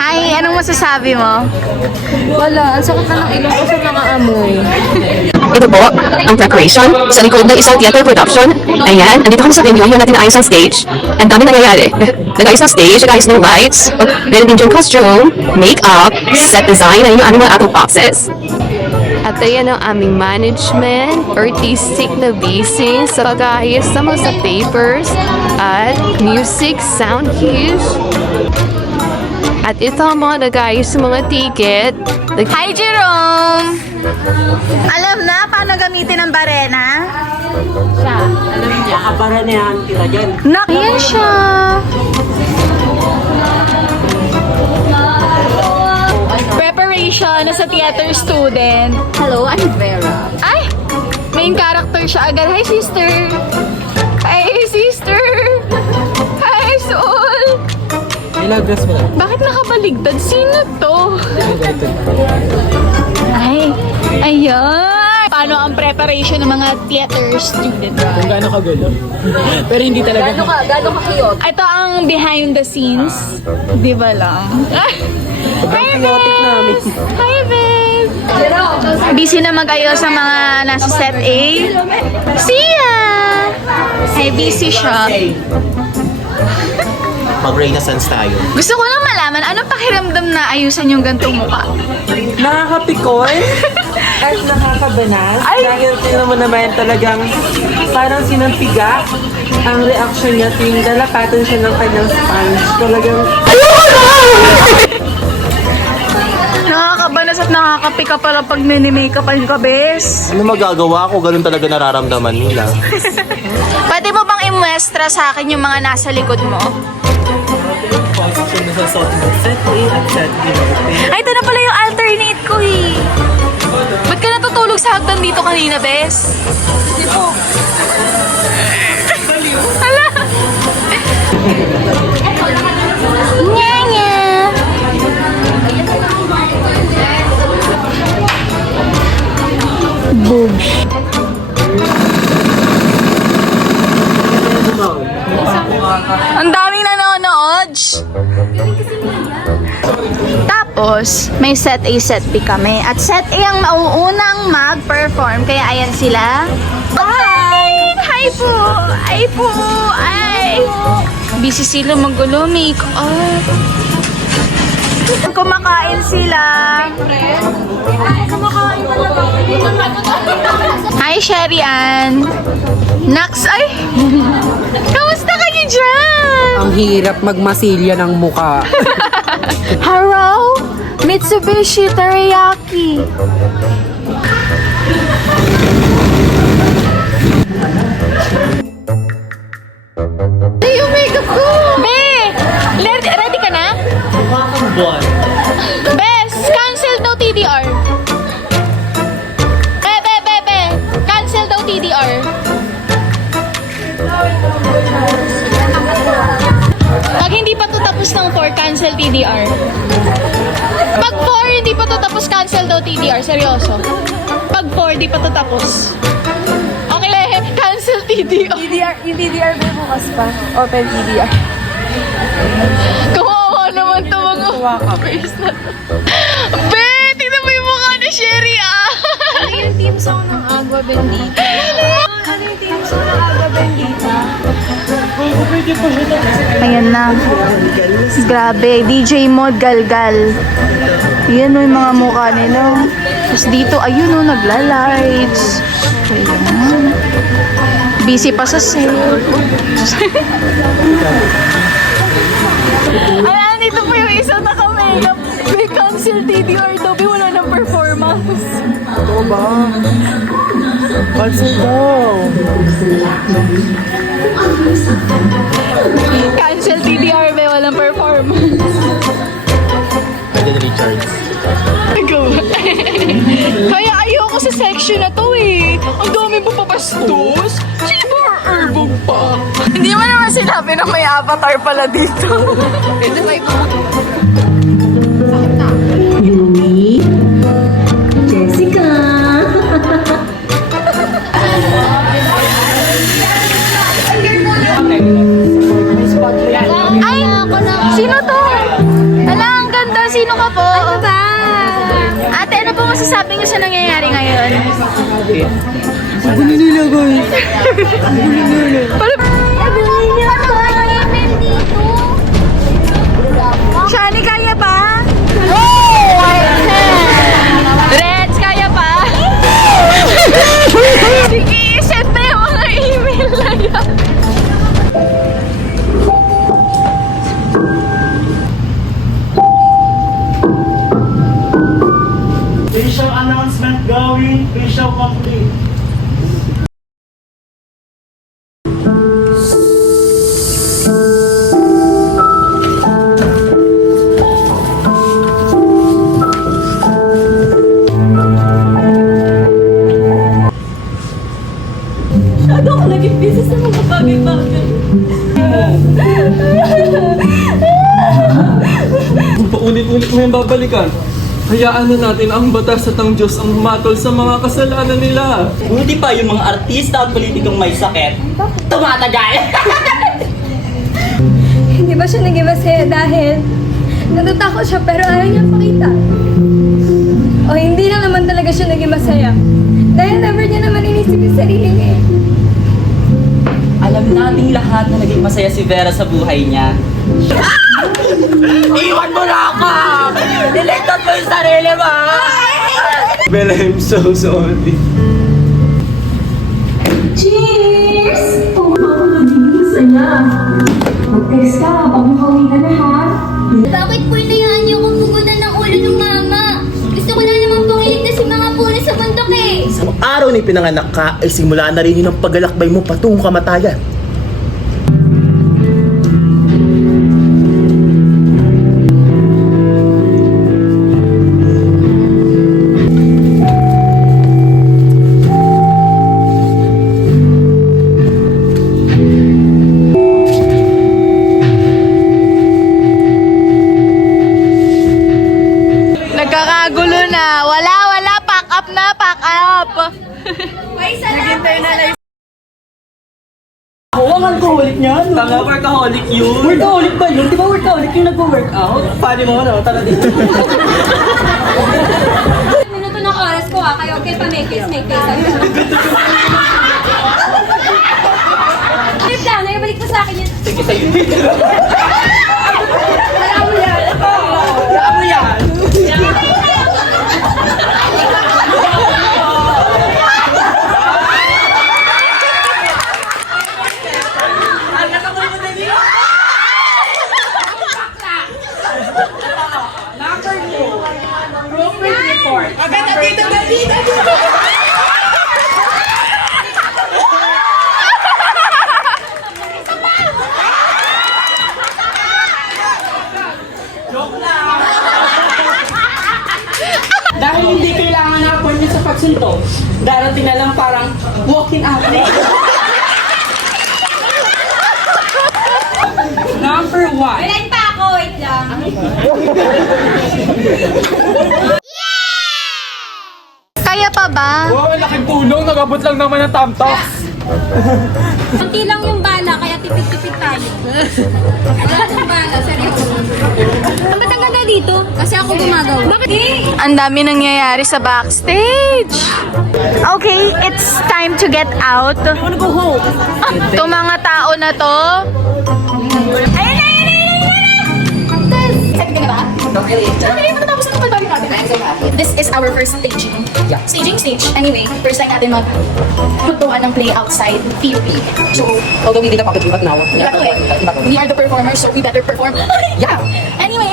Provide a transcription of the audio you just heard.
Ay, anong masasabi mo? Wala, ang sakit na ng ilong ko sa mga amoy. Ito po, ang preparation sa likod ng isang theater production. Ayan, andito kami sa venue, yung natin naayos ang stage. Ang dami nangyayari. Nag-ayos ang stage, nag-ayos ng lights, meron din yung costume, make-up, set design, and yung aming mga acting boxes. At ayan ang aming management, artistic na busy sa pag-ayos naman sa papers at music, sound cues. At ito ang mga nag-ayos sa mga ticket. Hi, Jerome! Alam na paano gamitin ang barena? Para na yan, tira dyan. Yan siya! Preparation sa theater student. Hello, I'm Vera. Ay! Main character siya agad. Hi, sister! Hi, sister! Hi, Sol! Ilagras mo lang. Bakit nakabaligtad? Sino to? Ay, ayan! Paano ang preparation ng mga theater student? Kung gaano kagulo. Pero hindi talaga. Gano'n ka cute? Ito ang behind the scenes. Di ba lang? Hi, Bes! Hi, Bes! Busy naman kayo sa mga nasa set A. Siya! Ay, busy siya. Mag-renaissance tayo. Gusto ko lang malaman, anong pakiramdam na ayusan yung gantong mukha? Nakakapikon at nakakabanas. Dahil tingnan mo naman talagang parang sinampiga ang reaction niya tuwing lalapatan siya ng kanyang sponge. Talagang Nakakabanas at nakakapika pala pag mini-makeupan ka, Bes. Ano magagawa ko? Ganun talaga nararamdaman nila. Pwede mo bang imuestra sa akin yung mga nasa likod mo? position na sa suot ng set A at set B. Ay, ito na pala yung alternate ko eh. Ba't ka natutulog sa hagdan dito kanina, Bes? Hala! Nya-nya! Boobs. Ang daming nanonood! Tapos, may set A, set B kami. At set A ang mauunang mag-perform. Kaya ayan sila. Hi! Hi po! Hi po! Ay! Busy sila magulo, make-up. Kumakain sila. Hi, Sherry Ann. Nax, ay! Kamusta kayo dyan? Ang hirap magmasilya ng muka. Hello? Mitsubishi Teriyaki. Ay, yung makeup ko! Be! Ready ka na? Bes, cancel daw TDR. Be. Cancel daw TDR. Pag hindi pa to tapos ng 4, cancel TDR. Pag 4, hindi pa to tapos, cancel daw TDR. Seryoso. Pag 4, hindi pa to tapos. Okay, cancel TDR. Yung DDR ba bukas pa? Open DDR. Kawawa naman to mga face na to. Be, tignan mo yung mukha ni Sherry, ah. Ano yung team song ng Agua Bendita? Ano yung team song ng Agua Bendita? Ayan na. Grabe, DJ Mod Galgal. Ayan o yung mga mukha nila. Tapos dito, ayun o, nagla-lights. Ayan. Busy pa sa set. Ayan, dito po yung isa naka-makeup. May cancel TDR daw. Wala ng performance. Ito ba? What's it daw? Cancel TDR, may walang performance. Pwede na recharge. Go. Kaya ayoko sa section na to eh. Ang dami mo papastos. Sino ba erbog pa? Hindi mo naman sinabi na may avatar pala dito. Yumi, Jessica. Ay! Sino to? Ala, ang ganda dito sa nangyayari ngayon? Shani, kaya pa? Oh, I can! Reds, kaya pa? Sige, set na yung mga email na yan. Official announcement going, official complete. Paulit-ulit mo yung babalikan. Hayaan na natin ang batas at ang Diyos ang humatol sa mga kasalanan nila. Buti pa yung mga artista at politikong may sakit. Tumatagal! Hindi ba siya naging masaya dahil natatakot siya pero ayaw niya pakita? O hindi lang naman talaga siya naging masaya dahil never niya naman inisip yung sarili niya eh. Alam nating lahat na naging masaya si Vera sa buhay niya. Iwan mo na ako! Niligtas mo yung sarili mo! Bella, I'm so sorry. Cheers! Kung ako nagiging saya. Mag-text ka, pag makauwi ka na ha. Bakit po inayaan niyo akong pugunan ng ulo ng mama? Gusto ko na naman pong iligtas yung mga puno sa bundok eh. Sa araw ni pinanganak ka, ay simula na rin yun ang paglalakbay mo patungong kamatayan. Nagkakagulo na. Wala. Pack up na, pack up. Nag-internalize. Ako ang alcoholic niya, no? Tanga, workaholic yun. Workaholic ba yun? Di ba workaholic yung nag-workout? Paano mo, no? Tara dito. Minuto ng oras ko kaya okay pa make case. Trip lang, naibalik ko sa akin yun. Sige sa'yo. Alam mo yan. Alam mo yan. Dahil hindi kailangan na appointment sa pagsunto, darating na lang parang walk-in outlet. Number 1. Wait pa ako, wait lang. Kaya pa ba? Wow, laking tulong. Nagabot lang naman ang tamtak. Kunti lang yung bala, kaya tipid-tipid tayo. Wala yung bala, seryoso. Ba't ang ganda dito? Kasi ako gumagawa. Bakit? Ang dami nangyayari sa backstage. Okay, it's time to get out. I wanna go home. Itong mga tao na to. Ayun na! This is our first staging. Stage. Anyway, first time natin magtutuan ng play outside PUP. So, Although we did a pocket but now. we are the performers, so we better perform. Yeah. Anyway,